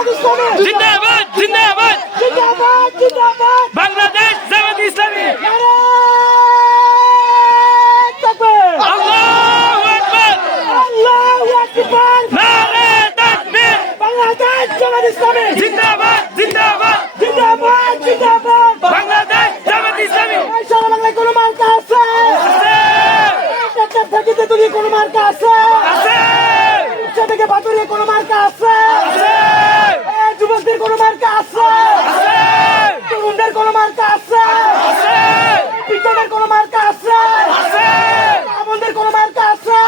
জিন্দাবাদ জিন্দাবাদ বাংলাদেশ জামাত ইসলামী আল্লাহু আকবার নারে তাকবীর বাংলাদেশ জামাত ইসলামী জিন্দাবাদ জিন্দাবাদ জিন্দাবাদ জিন্দাবাদ বাংলাদেশ জামাত ইসলামী সারা বাংলায় কোনো মার্কা আছে থেকে তুলি কোনো মার্কা আছে আছে থেকে বাতুরিয়ে কোনো মার্কা আছে যুবকদের কোনো মার্কা আছে তরুণদের কোনো মার্কা আছে পিতাদের কোনো মার্কা আছে আমাদের কোনো মার্কা আছে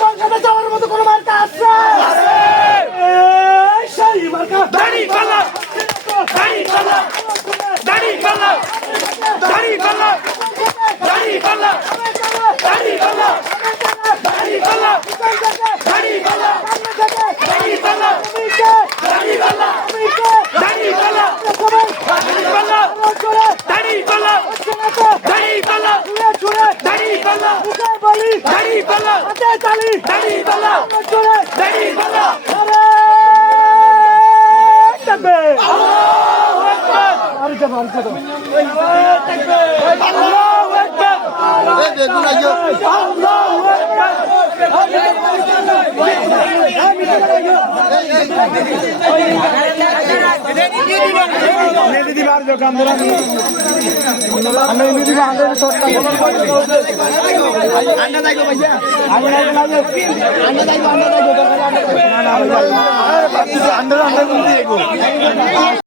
সংসদে যাওয়ার মতো কোনো মার্কা আছে সেই মার্কা দাড়ি পাল্লা দাড়ি পাল্লা দাড়ি পাল্লা দাড়ি পাল্লা দাড়ি পাল্লা দাড়ি পাল্লা দাড়ি পাল্লা দাড়ি পাল্লা দাড়ি পাল্লা দাড়ি পাল্লা দাড়ি পাল্লা দাড়ি পাল্লা দাড়ি পাল্লা দাড়ি পাল্লা দাড়ি পাল্লা দাড়ি পাল্লা দাড়ি পাল্লা দাড়ি পাল্লা আল্লাহু আকবার আল্লাহু আকবার আল্লাহু আকবার দিদি বার দো কামরা আমি দিদি বার দে শর্ট আন্ডা দাইগো ভাইয়া আন্ডা দাইগো আন্ডা দাইগো না না ভাই আন্ডা দিদি